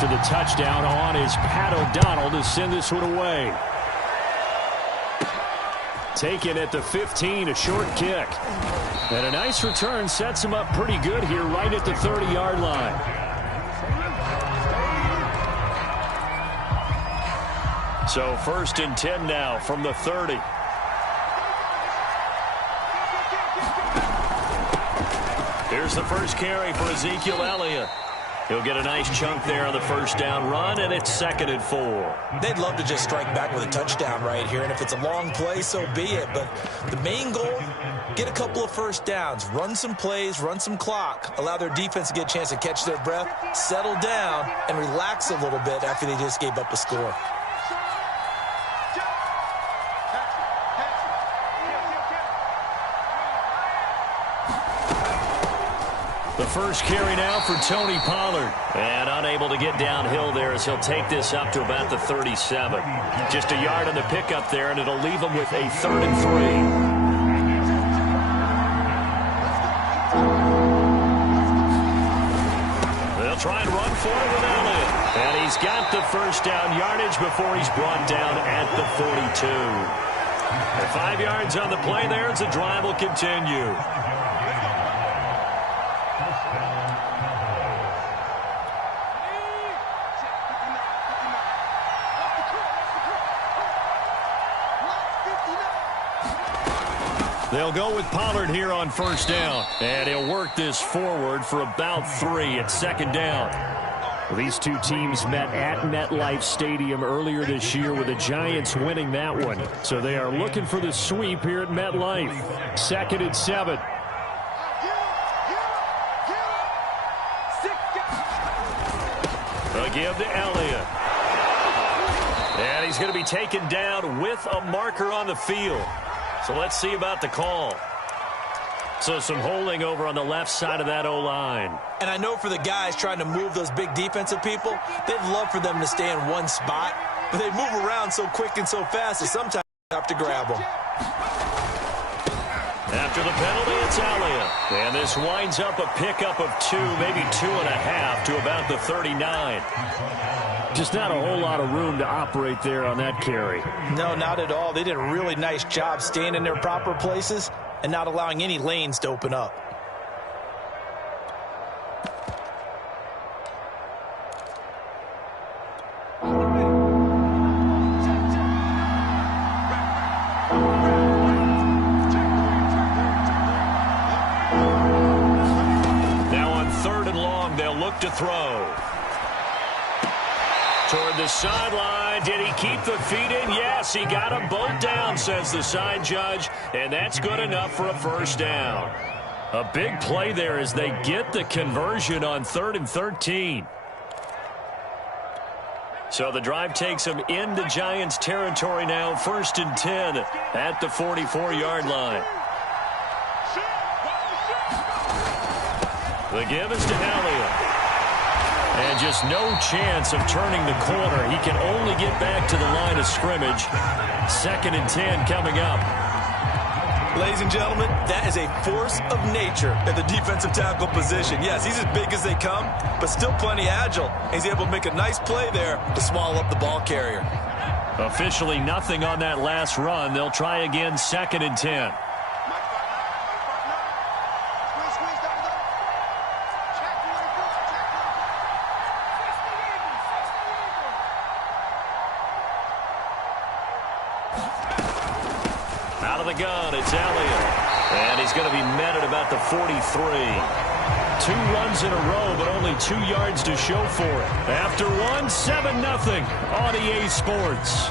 after the touchdown on is Pat O'Donnell to send this one away. Taken at the 15, a short kick. And a nice return sets him up pretty good here right at the 30-yard line. So 1st and 10 now from the 30. Here's the first carry for Ezekiel Elliott. He'll get a nice chunk there on the first down run, and it's 2nd and 4. They'd love to just strike back with a touchdown right here, and if it's a long play, so be it. But the main goal, get a couple of first downs, run some plays, run some clock, allow their defense to get a chance to catch their breath, settle down, and relax a little bit after they just gave up a score. The first carry now for Tony Pollard. And unable to get downhill there as he'll take this up to about the 37. Just a yard on the pickup there, and it'll leave him with a 3rd and 3. They'll try and run for it with Elliott. And he's got the first down yardage before he's brought down at the 42. And 5 yards on the play there as the drive will continue. They'll go with Pollard here on first down. And he'll work this forward for about 3 at 2nd down. Well, these two teams met at MetLife Stadium earlier this year with the Giants winning that one. So they are looking for the sweep here at MetLife. 2nd and 7. A give to Elliott. And he's going to be taken down with a marker on the field. So let's see about the call. So some holding over on the left side of that O-line. And I know for the guys trying to move those big defensive people, they'd love for them to stay in one spot. But they move around so quick and so fast that sometimes you have to grab them. After the penalty, it's Elliott. And this winds up a pickup of 2, maybe 2.5 to about the 39. Just not a whole lot of room to operate there on that carry. No, not at all. They did a really nice job staying in their proper places and not allowing any lanes to open up. Now on 3rd and long, they'll look to throw. Toward the sideline. Did he keep the feet in? Yes, he got them both down, says the side judge. And that's good enough for a first down. A big play there as they get the conversion on 3rd and 13. So the drive takes them into Giants territory now. 1st and 10 at the 44-yard line. The give is to Elliott. And just no chance of turning the corner. He can only get back to the line of scrimmage. 2nd and 10 coming up. Ladies and gentlemen, that is a force of nature at the defensive tackle position. Yes, he's as big as they come, but still plenty agile. He's able to make a nice play there to swallow up the ball carrier. Officially nothing on that last run. They'll try again, 2nd and 10. Out of the gun, it's Elliott. And he's going to be met at about the 43. 2 runs in a row, but only 2 yards to show for it. After one, 7-0 on EA Sports.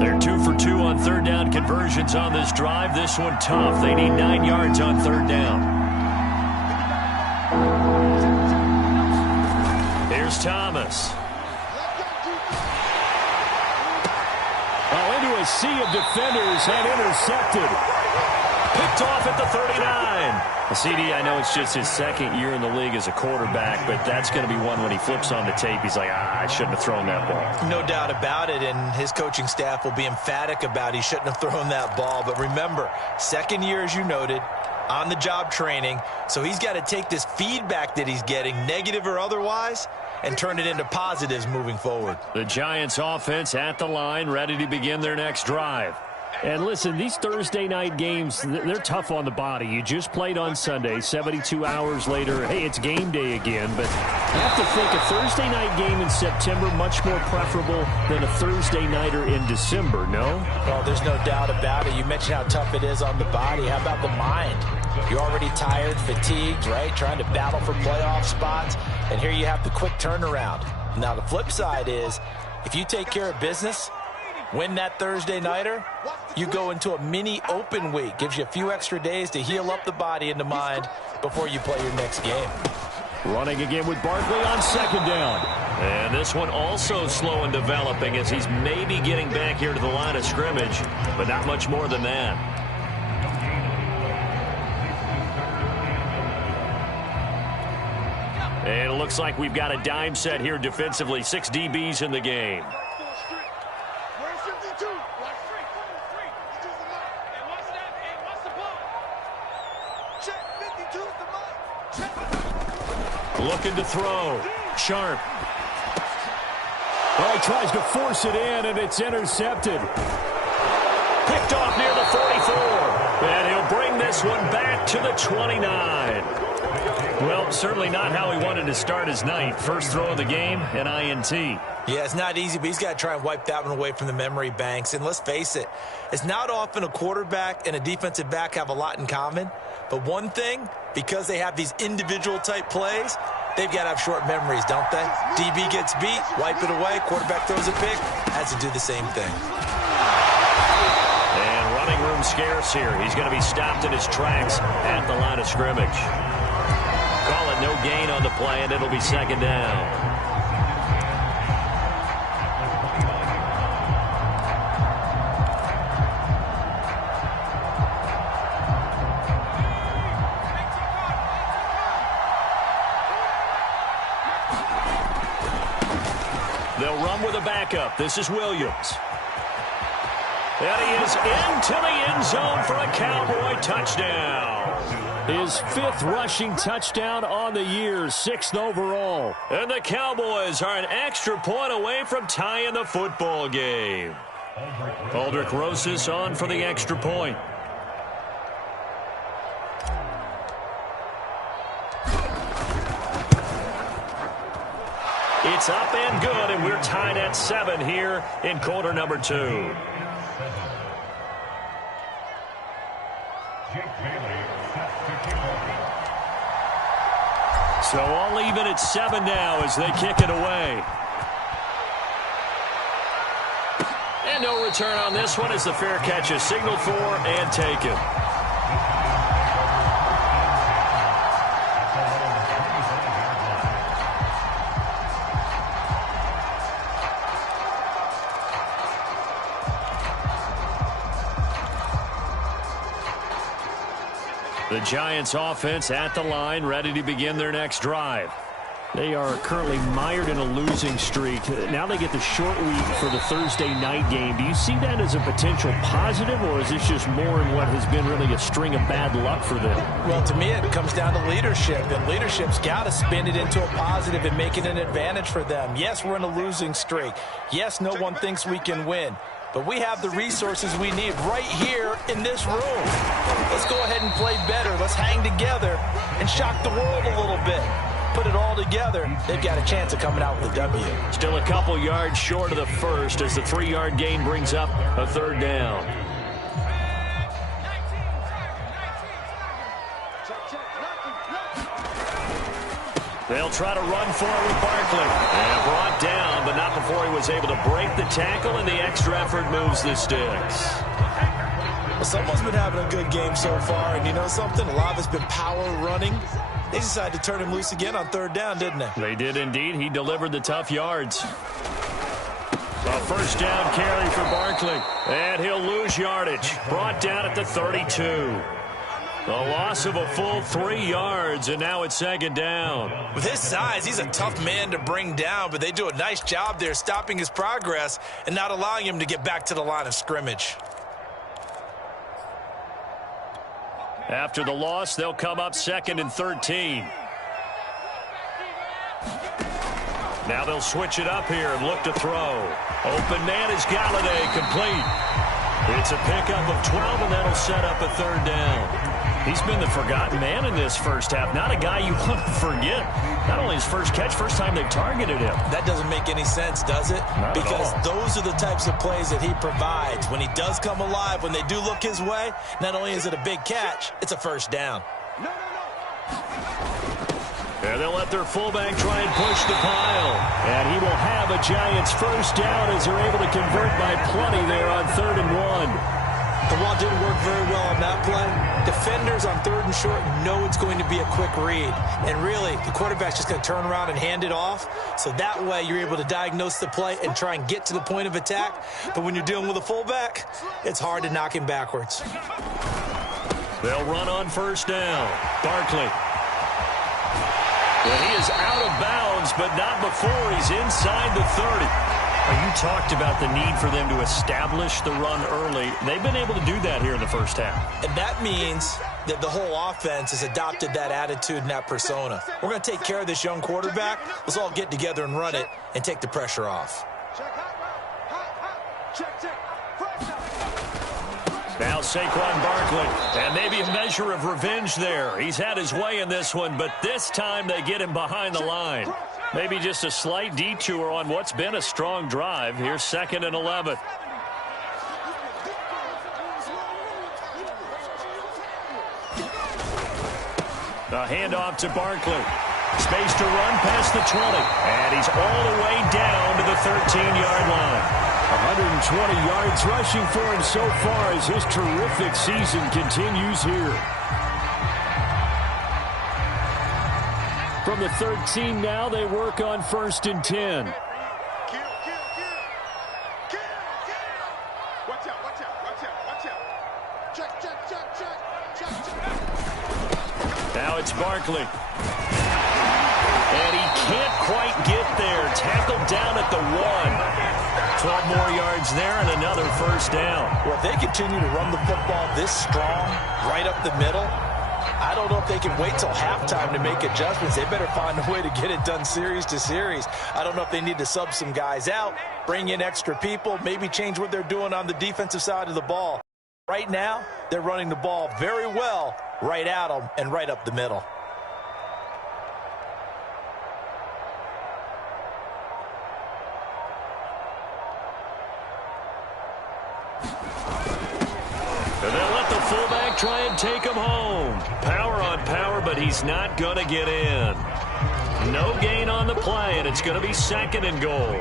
They're 2 for 2 on 3rd down conversions on this drive. This one tough. They need 9 yards on 3rd down. Here's Thomas. Into a sea of defenders and intercepted. Picked off at the 39. CD, I know it's just his 2nd year in the league as a quarterback, but that's going to be one when he flips on the tape. He's like, I shouldn't have thrown that ball. No doubt about it, and his coaching staff will be emphatic about he shouldn't have thrown that ball. But remember, 2nd year, as you noted, on-the-job training. So he's got to take this feedback that he's getting, negative or otherwise, and turn it into positives moving forward. The Giants offense at the line, ready to begin their next drive. And listen, these Thursday night games, they're tough on the body. You just played on Sunday, 72 hours later, hey, it's game day again. But I have to think a Thursday night game in September much more preferable than a Thursday nighter in December, no? Well, there's no doubt about it. You mentioned how tough it is on the body. How about the mind? You're already tired, fatigued, right? Trying to battle for playoff spots. And here you have the quick turnaround. Now, the flip side is, if you take care of business, win that Thursday nighter, you go into a mini open week. Gives you a few extra days to heal up the body and the mind before you play your next game. Running again with Barkley on second down. And this one also slow and developing as he's maybe getting back here to the line of scrimmage, but not much more than that. And it looks like we've got a dime set here defensively. 6 DBs in the game. Looking to throw. Sharp. Oh, he tries to force it in, and it's intercepted. Picked off near the 44. And he'll bring this one back to the 29. Well, certainly not how he wanted to start his night. First throw of the game, an INT. Yeah, it's not easy, but he's got to try and wipe that one away from the memory banks. And let's face it, it's not often a quarterback and a defensive back have a lot in common. But one thing, because they have these individual type plays, they've got to have short memories, don't they? DB gets beat, wipe it away, quarterback throws a pick, has to do the same thing. And running room scarce here. He's going to be stopped in his tracks at the line of scrimmage. Call it no gain on the play, and it'll be second down. They'll run with a backup. This is Williams. And he is into the end zone for a Cowboy touchdown. His 5th rushing touchdown on the year, 6th overall. And the Cowboys are an extra point away from tying the football game. Aldrich Rosas on for the extra point. It's up and good, and we're tied at 7 here in quarter number 2. So all even at 7 now as they kick it away. And no return on this one as the fair catch is signaled for and taken. The Giants offense at the line, ready to begin their next drive. They are currently mired in a losing streak. Now they get the short week for the Thursday night game. Do you see that as a potential positive, or is this just more in what has been really a string of bad luck for them? Well, to me, it comes down to leadership, and leadership's got to spin it into a positive and make it an advantage for them. Yes, we're in a losing streak. Yes, no one thinks we can win. But we have the resources we need right here in this room. Let's go ahead and play better. Let's hang together and shock the world a little bit. Put it all together, they've got a chance of coming out with a W. Still a couple yards short of the first as the 3-yard gain brings up a 3rd down. They'll try to run for it with Barkley. And brought down, but not before he was able to break the tackle, and the extra effort moves the sticks. Well, someone's been having a good game so far, and you know something? A lot of it's been power running. They decided to turn him loose again on 3rd down, didn't they? They did indeed. He delivered the tough yards. A 1st down carry for Barkley. And he'll lose yardage. Brought down at the 32. The loss of a full 3 yards, and now it's 2nd down. With his size, he's a tough man to bring down, but they do a nice job there stopping his progress and not allowing him to get back to the line of scrimmage. After the loss, they'll come up 2nd and 13. Now they'll switch it up here and look to throw. Open man is Galladay, complete. It's a pickup of 12, and that'll set up a 3rd down. He's been the forgotten man in this first half. Not a guy you want to forget. Not only his first catch, first time they've targeted him. That doesn't make any sense, does it? Not because at all. Those are the types of plays that he provides. When he does come alive, when they do look his way, not only is it a big catch, it's a 1st down. And they'll let their fullback try and push the pile. And he will have a Giants 1st down as they're able to convert by plenty there on 3rd and 1. The ball didn't work very well on that play. Defenders on 3rd and short know it's going to be a quick read. And really, the quarterback's just going to turn around and hand it off. So that way, you're able to diagnose the play and try and get to the point of attack. But when you're dealing with a fullback, it's hard to knock him backwards. They'll run on 1st down. Barkley. Well, he is out of bounds, but not before he's inside the 30. You talked about the need for them to establish the run early. They've been able to do that here in the first half. And that means that the whole offense has adopted that attitude and that persona. We're going to take care of this young quarterback. Let's all get together and run it and take the pressure off. Now Saquon Barkley, and maybe a measure of revenge there. He's had his way in this one, but this time they get him behind the line. Maybe just a slight detour on what's been a strong drive. Here's 2nd and 11. A handoff to Barkley. Space to run past the 20. And he's all the way down to the 13-yard line. 120 yards rushing for him so far as his terrific season continues here. From the 13 now, they work on 1st and 10. Now it's Barkley. And he can't quite get there. Tackled down at the 1. 12 more yards there and another 1st down. Well, if they continue to run the football this strong, right up the middle, I don't know if they can wait till halftime to make adjustments. They better find a way to get it done series to series. I don't know if they need to sub some guys out, bring in extra people, maybe change what they're doing on the defensive side of the ball. Right now, they're running the ball very well right at them and right up the middle. And they'll let the fullback try and take him home. Power on power, but he's not going to get in. No gain on the play, and it's going to be 2nd and goal.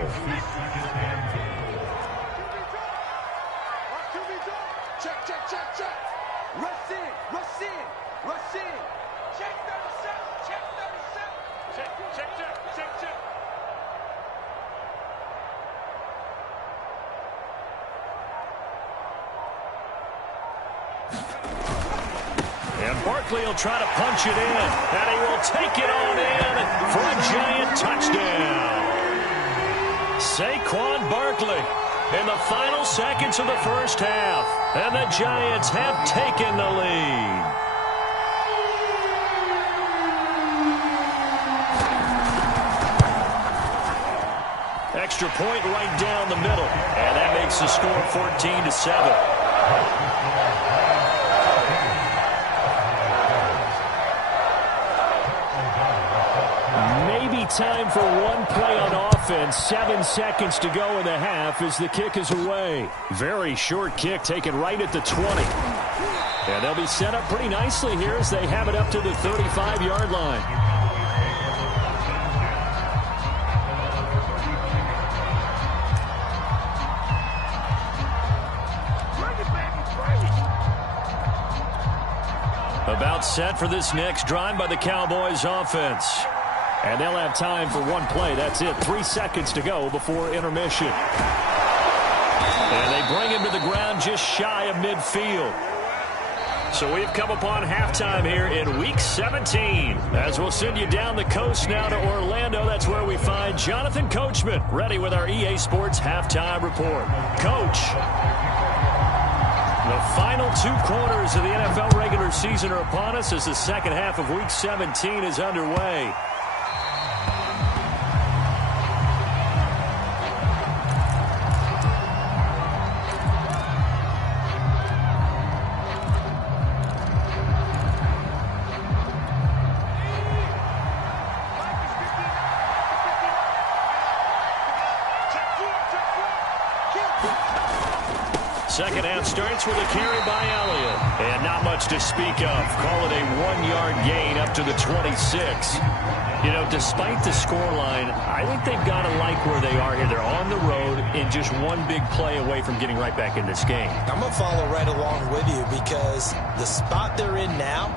And Barkley will try to punch it in, and he will take it on in for a Giant touchdown. Saquon Barkley in the final seconds of the first half, and the Giants have taken the lead. Extra point right down the middle, and that makes the score 14-7. Time for one play on offense. 7 seconds to go in the half as the kick is away. Very short kick taken right at the 20. And they'll be set up pretty nicely here as they have it up to the 35-yard line. About set for this next drive by the Cowboys offense. And they'll have time for one play. That's it. 3 seconds to go before intermission. And they bring him to the ground just shy of midfield. So we've come upon halftime here in Week 17. As we'll send you down the coast now to Orlando. That's where we find Jonathan Coachman ready with our EA Sports Halftime Report. Coach. The final 2 quarters of the NFL regular season are upon us as the second half of Week 17 is underway. Second half starts with a carry by Elliott. And not much to speak of. Call it a 1-yard gain up to the 26. You know, despite the scoreline, I think they've got to like where they are here. They're on the road and just one big play away from getting right back in this game. I'm going to follow right along with you because the spot they're in now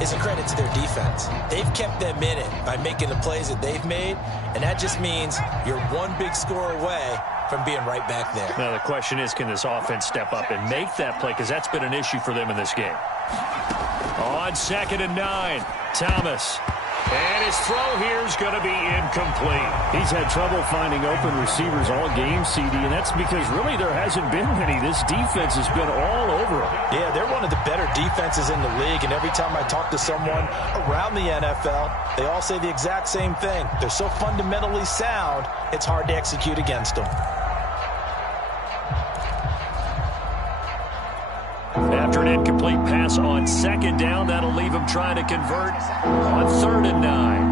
is a credit to their defense. They've kept them in it by making the plays that they've made, and that just means you're one big score away from being right back there. Now, the question is, can this offense step up and make that play? Because that's been an issue for them in this game. On 2nd and 9, Thomas. And his throw here is going to be incomplete. He's had trouble finding open receivers all game, CD, and that's because really there hasn't been many. This defense has been all over him. Yeah, they're one of the better defenses in the league, and every time I talk to someone around the NFL, they all say the exact same thing. They're so fundamentally sound, it's hard to execute against them. After an incomplete pass on 2nd down, that'll leave him trying to convert on 3rd and 9.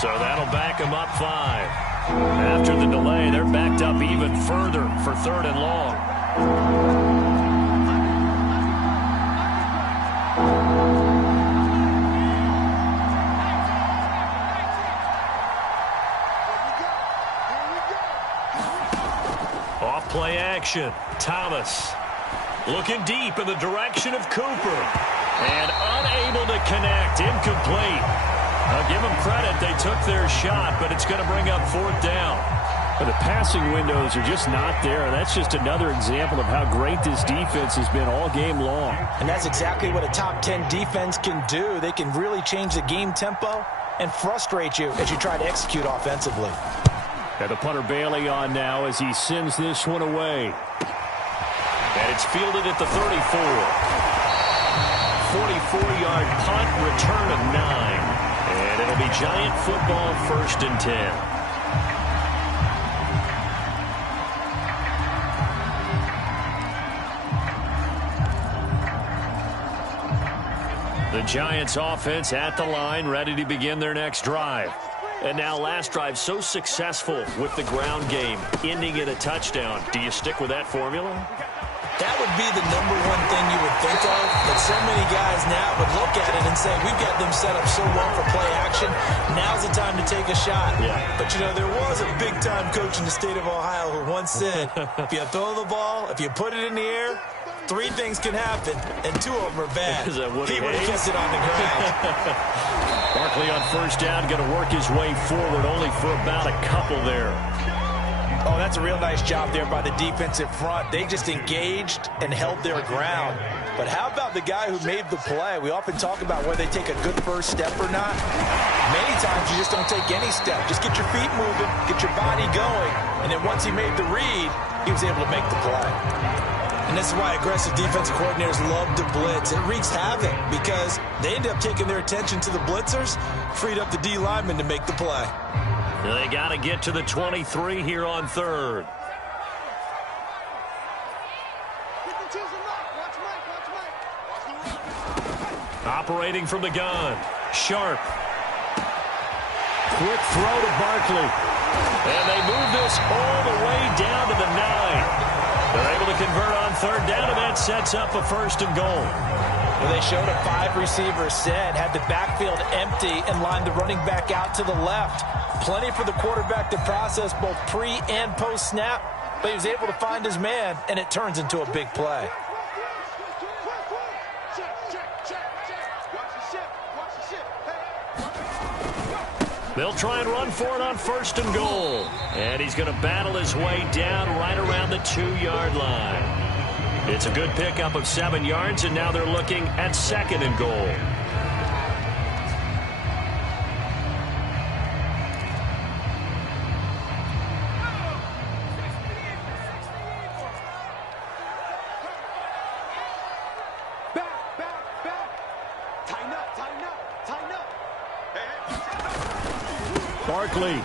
So that'll back him up 5. After the delay, they're backed up even further for 3rd and long. Play action. Thomas looking deep in the direction of Cooper and unable to connect. Incomplete. I'll give them credit. They took their shot, but it's going to bring up 4th down. But the passing windows are just not there. That's just another example of how great this defense has been all game long. And that's exactly what a top 10 defense can do. They can really change the game tempo and frustrate you as you try to execute offensively. And the punter Bailey on now as he sends this one away. And it's fielded at the 34. 44-yard punt, return of 9. And it'll be Giant football, 1st and 10. The Giants offense at the line, ready to begin their next drive. And now last drive so successful with the ground game, ending in a touchdown. Do you stick with that formula? That would be the #1 thing you would think of, but so many guys now would look at it and say, we've got them set up so well for play action, now's the time to take a shot. Yeah. But, you know, there was a big-time coach in the state of Ohio who once said, if you throw the ball, if you put it in the air, 3 things can happen, and 2 of them are bad. He would have kept it on the ground. Barkley on 1st down, going to work his way forward, only for about a couple there. Oh, that's a real nice job there by the defensive front. They just engaged and held their ground. But how about the guy who made the play? We often talk about whether they take a good first step or not. Many times you just don't take any step. Just get your feet moving, get your body going, and then once he made the read, he was able to make the play. And this is why aggressive defensive coordinators love to blitz. It wreaks havoc because they end up taking their attention to the blitzers, freed up the D lineman to make the play. They got to get to the 23 here on 3rd. Operating from the gun. Sharp. Quick throw to Barkley. And they move this all the way down to the 9. They're able to convert on 3rd down, and that sets up a 1st and goal. Well, they showed a 5-receiver set, had the backfield empty, and lined the running back out to the left. Plenty for the quarterback to process both pre- and post-snap, but he was able to find his man, and it turns into a big play. They'll try and run for it on 1st and goal. And he's going to battle his way down right around the 2-yard line. It's a good pickup of 7 yards, and now they're looking at 2nd and goal. Barkley.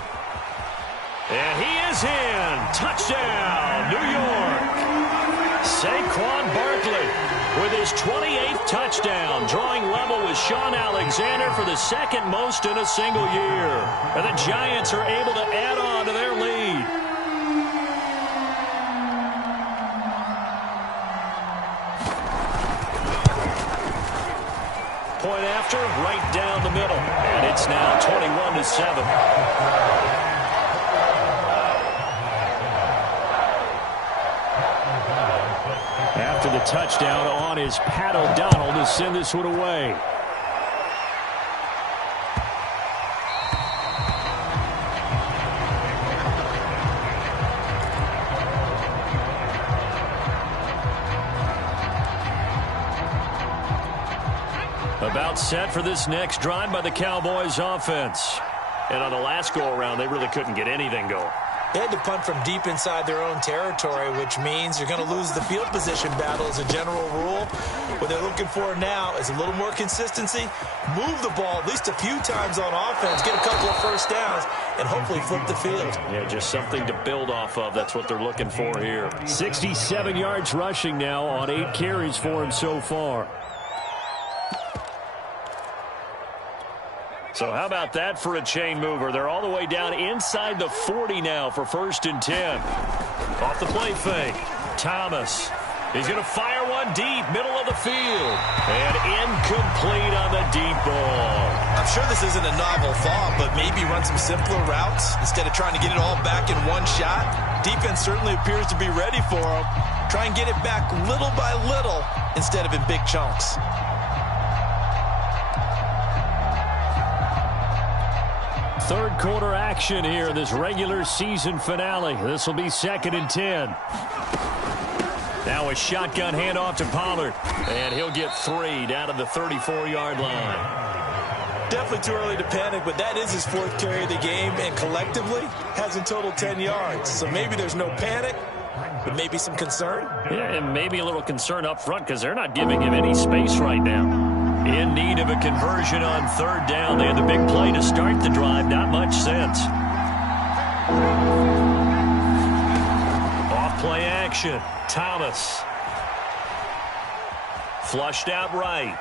And he is in. Touchdown, New York. Saquon Barkley with his 28th touchdown, drawing level with Sean Alexander for the 2nd most in a single year. And the Giants are able to add on to their lead. Point after, right down the middle. And it's now 21-7. After the touchdown on is Pat O'Donnell to send this one away. About set for this next drive by the Cowboys offense. And on the last go-around, they really couldn't get anything going. They had to punt from deep inside their own territory, which means you're going to lose the field position battle as a general rule. What they're looking for now is a little more consistency, move the ball at least a few times on offense, get a couple of first downs, and hopefully flip the field. Yeah, just something to build off of. That's what they're looking for here. 67 yards rushing now on 8 carries for him so far. So how about that for a chain mover? They're all the way down inside the 40 now for 1st and 10. Off the play fake. Thomas. He's going to fire one deep, middle of the field. And incomplete on the deep ball. I'm sure this isn't a novel thought, but maybe run some simpler routes instead of trying to get it all back in one shot. Defense certainly appears to be ready for him. Try and get it back little by little instead of in big chunks. Third quarter action here in this regular season finale. This will be 2nd and 10. Now a shotgun handoff to Pollard. And he'll get 3 down to the 34-yard line. Definitely too early to panic, but that is his 4th carry of the game, and collectively has in total 10 yards. So maybe there's no panic, but maybe some concern. Yeah, and maybe a little concern up front because they're not giving him any space right now. In need of a conversion on 3rd down. They had the big play to start the drive. Not much sense. Off play action. Thomas. Flushed out right.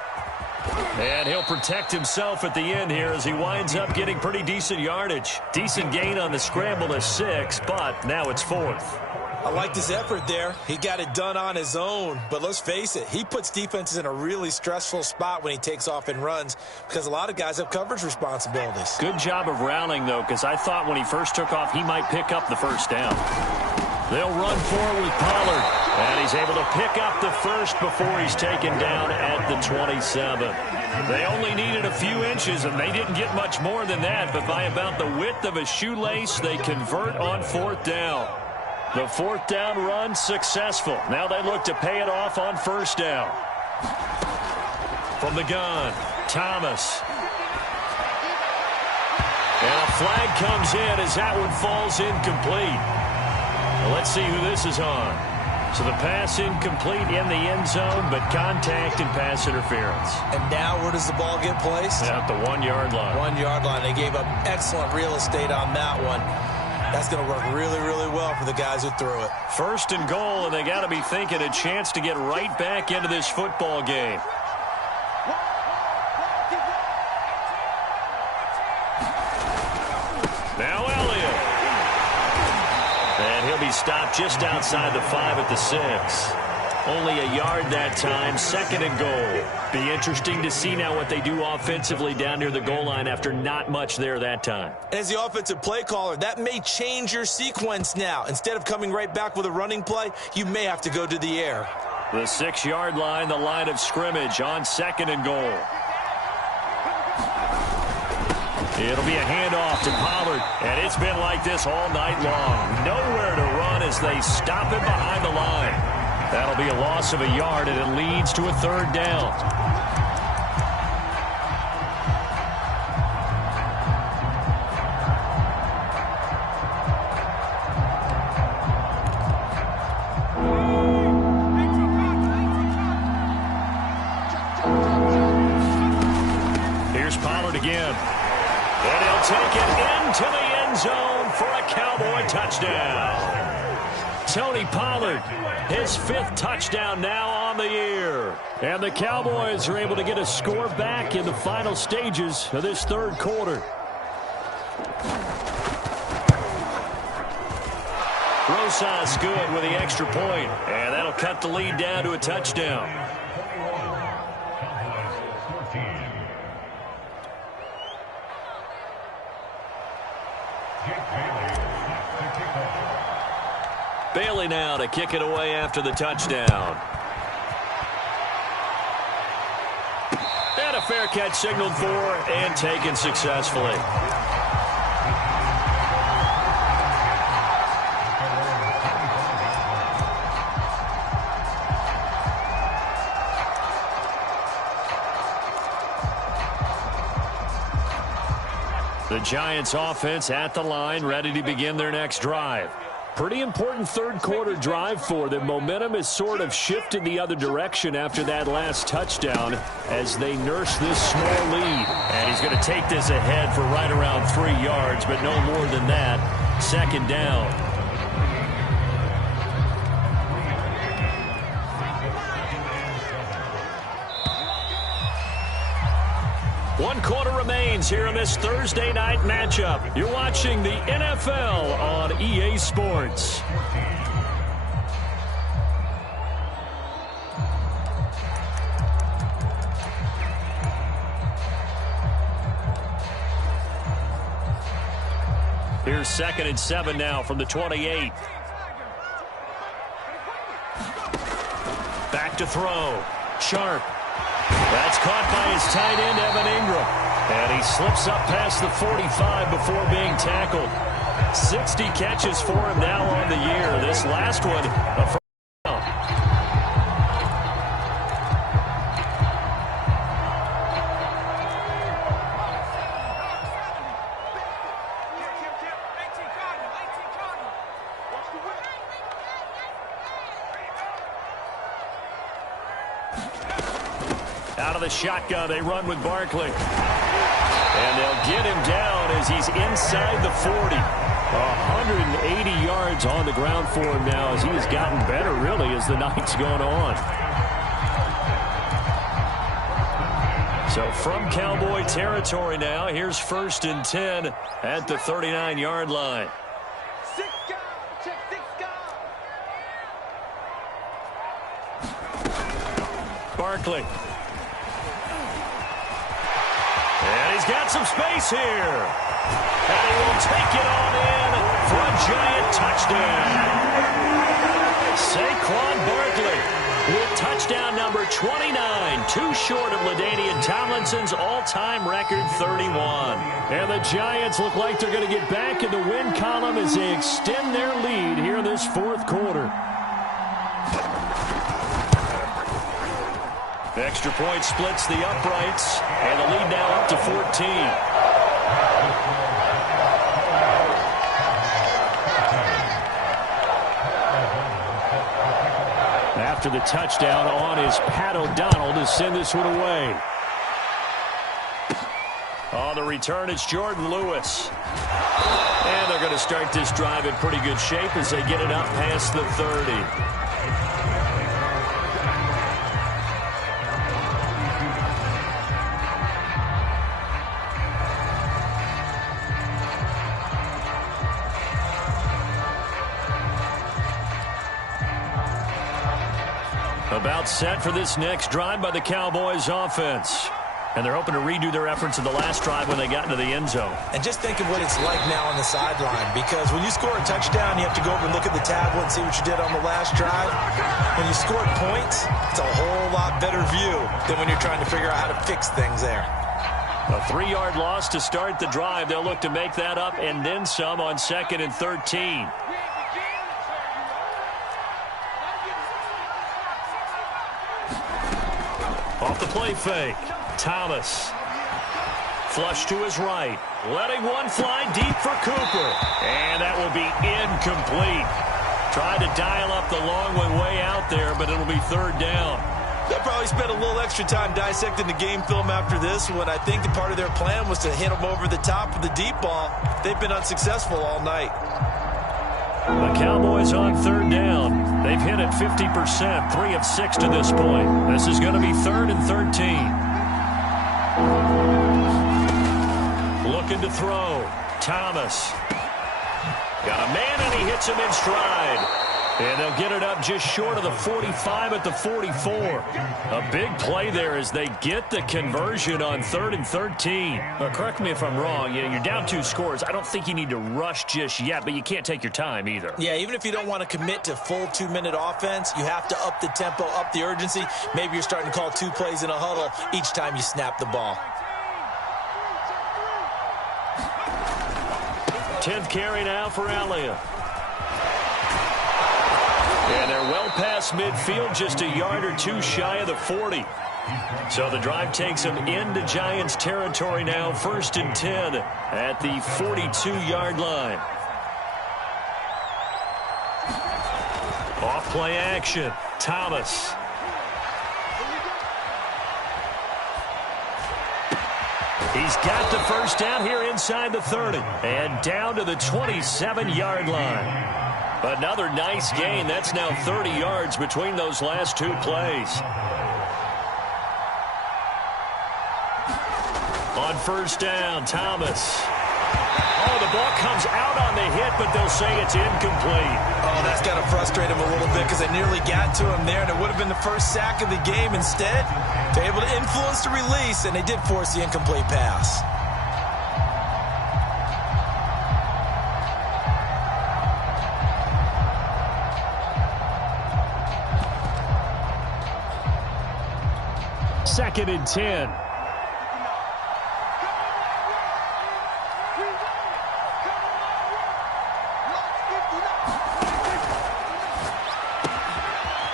And he'll protect himself at the end here as he winds up getting pretty decent yardage. Decent gain on the scramble to 6, but now it's 4th. I like this effort there. He got it done on his own. But let's face it, he puts defenses in a really stressful spot when he takes off and runs because a lot of guys have coverage responsibilities. Good job of rounding, though, because I thought when he first took off, he might pick up the 1st down. They'll run forward with Pollard. And he's able to pick up the 1st before he's taken down at the 27. They only needed a few inches, and they didn't get much more than that. But by about the width of a shoelace, they convert on 4th down. The 4th down run successful. Now they look to pay it off on 1st down. From the gun, Thomas. And a flag comes in as that one falls incomplete. Well, let's see who this is on. So the pass incomplete in the end zone, but contact and pass interference. And now where does the ball get placed? At the 1-yard line. 1-yard line. They gave up excellent real estate on that one. That's going to work really, really well for the guys who threw it. 1st and goal, and they got to be thinking a chance to get right back into this football game. Now Elliott. And he'll be stopped just outside the 5 at the 6. Only a yard that time, 2nd and goal. Be interesting to see now what they do offensively down near the goal line after not much there that time. As the offensive play caller, that may change your sequence now. Instead of coming right back with a running play, you may have to go to the air. The 6-yard line, the line of scrimmage on 2nd and goal. It'll be a handoff to Pollard, and it's been like this all night long. Nowhere to run as they stop him behind the line. That'll be a loss of a yard, and it leads to a third down. Here's Pollard again. And he'll take it into the end zone for a Cowboy touchdown. Tony Pollard, his 5th touchdown now on the year. And the Cowboys are able to get a score back in the final stages of this third quarter. Rosas good with the extra point, and that'll cut the lead down to a touchdown. Bailey now to kick it away after the touchdown. And a fair catch signaled for and taken successfully. The Giants offense at the line, ready to begin their next drive. Pretty important third quarter drive for them. Momentum has sort of shifted the other direction after that last touchdown as they nurse this small lead. And he's going to take this ahead for right around 3 yards, but no more than that. Second down. One quarter remains here in this Thursday night matchup. You're watching the NFL on EA Sports. Here's 2nd and 7 now from the 28. Back to throw. Sharp. That's caught by his tight end, Evan Ingram. And he slips up past the 45 before being tackled. 60 catches for him now on the year. This last one, a first down. Out of the shotgun, they run with Barkley. And they'll get him down as he's inside the 40. 180 yards on the ground for him now as he has gotten better, really, as the night's gone on. So from Cowboy territory now, here's 1st and 10 at the 39-yard line. Barkley. And he's got some space here. And he will take it on in for a giant touchdown. Saquon Barkley with touchdown number 29, too short of LaDainian Tomlinson's all-time record 31. And the Giants look like they're going to get back in the win column as they extend their lead here in this 4th quarter. Extra point splits the uprights, and the lead now up to 14. After the touchdown on is Pat O'Donnell to send this one away. On the return, it's Jordan Lewis. And they're going to start this drive in pretty good shape as they get it up past the 30. About set for this next drive by the Cowboys offense. And they're hoping to redo their efforts in the last drive when they got into the end zone. And just think of what it's like now on the sideline, because when you score a touchdown, you have to go over and look at the tablet and see what you did on the last drive. When you score points, it's a whole lot better view than when you're trying to figure out how to fix things there. A 3-yard loss to start the drive. They'll look to make that up and then some on 2nd and 13. Off the play fake. Thomas. Flush to his right. Letting one fly deep for Cooper. And that will be incomplete. Tried to dial up the long one way out there, but it'll be third down. They'll probably spend a little extra time dissecting the game film after this one. I think the part of their plan was to hit them over the top of the deep ball. They've been unsuccessful all night. The Cowboys on third down. They've hit it 50%, 3 of 6 to this point. This is going to be 3rd and 13. Looking to throw. Thomas. Got a man, and he hits him in stride. And they'll get it up just short of the 45 at the 44. A big play there as they get the conversion on 3rd and 13. Well, correct me if I'm wrong. You're down 2 scores. I don't think you need to rush just yet, but you can't take your time either. Yeah, even if you don't want to commit to full 2-minute offense, you have to up the tempo, up the urgency. Maybe you're starting to call 2 plays in a huddle each time you snap the ball. 10th carry now for Elliott. And they're well past midfield, just a yard or 2 shy of the 40. So the drive takes them into Giants territory now, 1st and 10 at the 42-yard line. Off play action. Thomas. He's got the first down here inside the 30 and down to the 27-yard line. Another nice gain. That's now 30 yards between those last 2 plays. On first down, Thomas. Oh, the ball comes out on the hit, but they'll say it's incomplete. Oh, that's got to frustrate him a little bit because they nearly got to him there, and it would have been the first sack of the game. Instead, they're able to influence the release, and they did force the incomplete pass. Second and 10.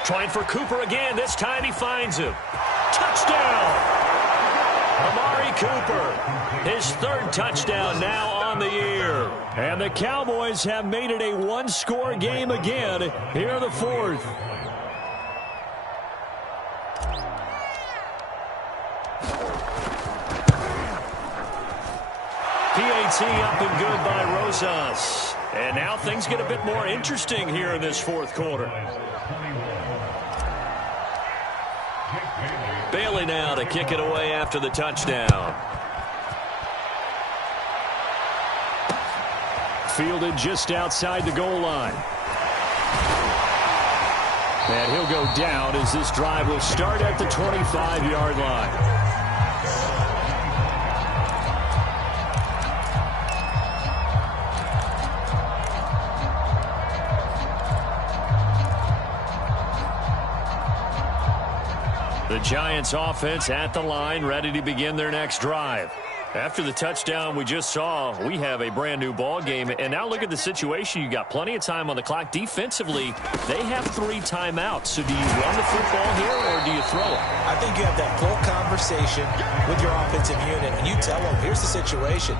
Trying for Cooper again. This time he finds him. Touchdown! Amari Cooper. His 3rd touchdown now on the year. And the Cowboys have made it a 1-score game again here in the 4th. PAT up and good by Rosas. And now things get a bit more interesting here in this 4th quarter. Bailey now to kick it away after the touchdown. Fielded just outside the goal line. And he'll go down as this drive will start at the 25-yard line. The Giants offense at the line, ready to begin their next drive. After the touchdown we just saw, we have a brand new ball game. And now look at the situation. You got plenty of time on the clock. Defensively, they have 3 timeouts. So do you run the football here or do you throw it? I think you have that full conversation with your offensive unit, and you tell them, here's the situation.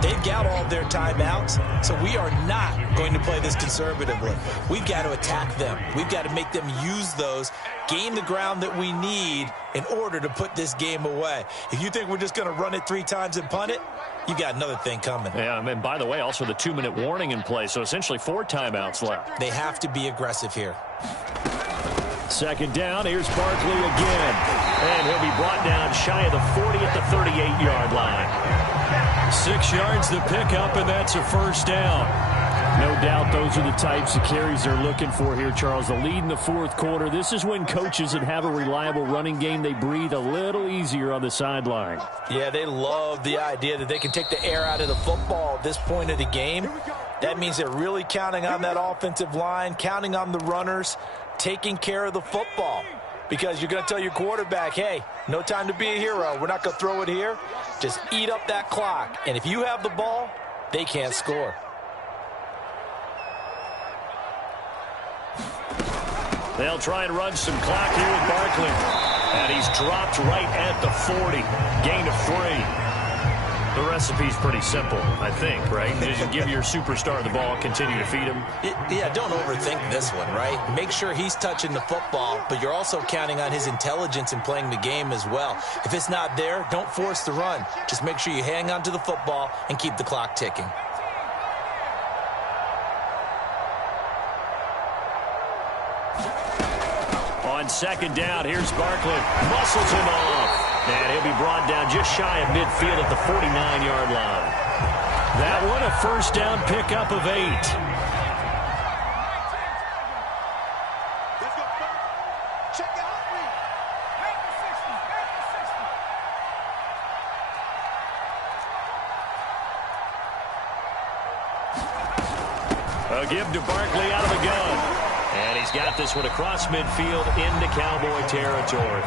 They've got all their timeouts, so we are not going to play this conservatively. We've got to attack them. We've got to make them use those, gain the ground that we need in order to put this game away. If you think we're just going to run it 3 times and punt it, you got another thing coming. Yeah, and by the way, also the 2-minute warning in play, so essentially 4 timeouts left. They have to be aggressive here. Second down, here's Barkley again. And he'll be brought down shy of the 40 at the 38-yard line. 6 yards to pick up, and that's a first down. No doubt those are the types of carries they're looking for here, Charles. The lead in the 4th quarter. This is when coaches that have a reliable running game, they breathe a little easier on the sideline. Yeah, they love the idea that they can take the air out of the football at this point of the game. That means they're really counting on that offensive line, counting on the runners, taking care of the football. Because you're going to tell your quarterback, hey, no time to be a hero. We're not going to throw it here. Just eat up that clock. And if you have the ball, they can't score. They'll try and run some clock here with Barkley. And he's dropped right at the 40. Gain of 3. The recipe's pretty simple, I think, right? Just give your superstar the ball, continue to feed him. Yeah, don't overthink this one, right? Make sure he's touching the football, but you're also counting on his intelligence in playing the game as well. If it's not there, don't force the run. Just make sure you hang on to the football and keep the clock ticking. On second down, here's Barkley. Muscles him off. And he'll be brought down just shy of midfield at the 49-yard line. That one, a first down pickup of 8. A give to Barkley out of a gun. And he's got this one across midfield into Cowboy territory.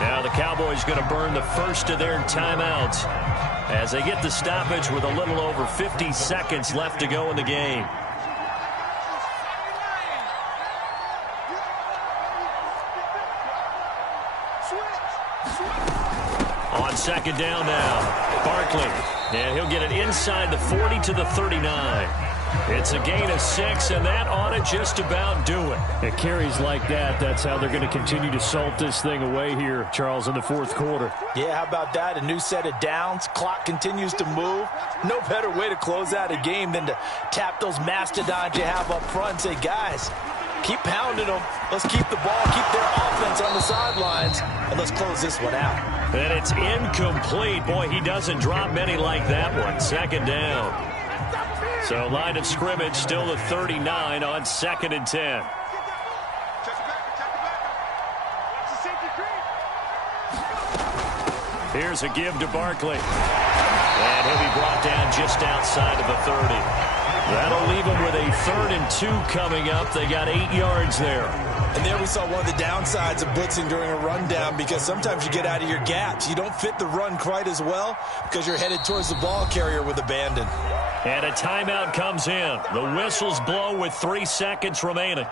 Now the Cowboys going to burn the first of their timeouts as they get the stoppage with a little over 50 seconds left to go in the game. On second down now, Barkley. And he'll get it inside the 40 to the 39. It's a gain of 6, and that ought to just about do it. It carries like that. That's how they're going to continue to salt this thing away here, Charles, in the fourth quarter. Yeah, how about that? A new set of downs. Clock continues to move. No better way to close out a game than to tap those mastodons you have up front and say, guys, keep pounding them. Let's keep the ball, keep their offense on the sidelines, and let's close this one out. And it's incomplete. Boy, he doesn't drop many like that one. Second down. So line of scrimmage still the 39 on 2nd and 10. Here's a give to Barkley. And he'll be brought down just outside of the 30. That'll leave him with a 3rd and 2 coming up. They got 8 yards there. And there we saw one of the downsides of blitzing during a rundown, because sometimes you get out of your gaps. You don't fit the run quite as well because you're headed towards the ball carrier with abandon. And a timeout comes in. The whistles blow with 3 seconds remaining.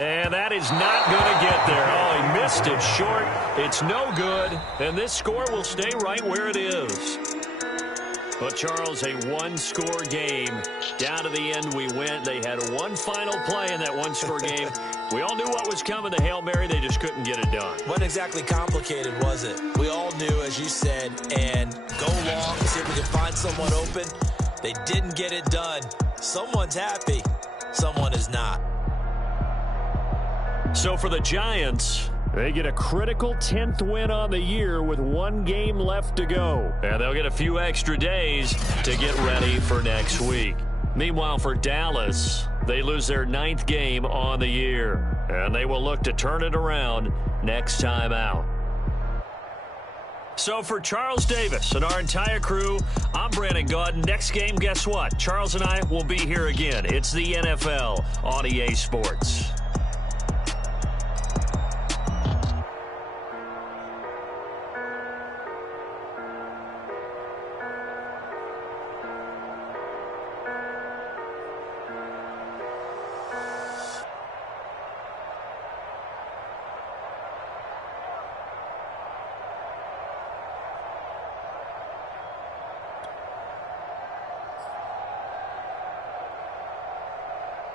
And that is not going to get there. Oh, he missed it short. It's no good. And this score will stay right where it is. But, Charles, a one-score game. Down to the end we went. They had one final play in that one-score game. We all knew what was coming. The Hail Mary, they just couldn't get it done. Wasn't exactly complicated, was it? We all knew, as you said, and go long, see if we can find someone open. They didn't get it done. Someone's happy. Someone is not. So for the Giants, they get a critical 10th win on the year with 1 game left to go. And they'll get a few extra days to get ready for next week. Meanwhile, for Dallas, they lose their 9th game on the year. And they will look to turn it around next time out. So for Charles Davis and our entire crew, I'm Brandon Gaudin. Next game, guess what? Charles and I will be here again. It's the NFL on EA Sports.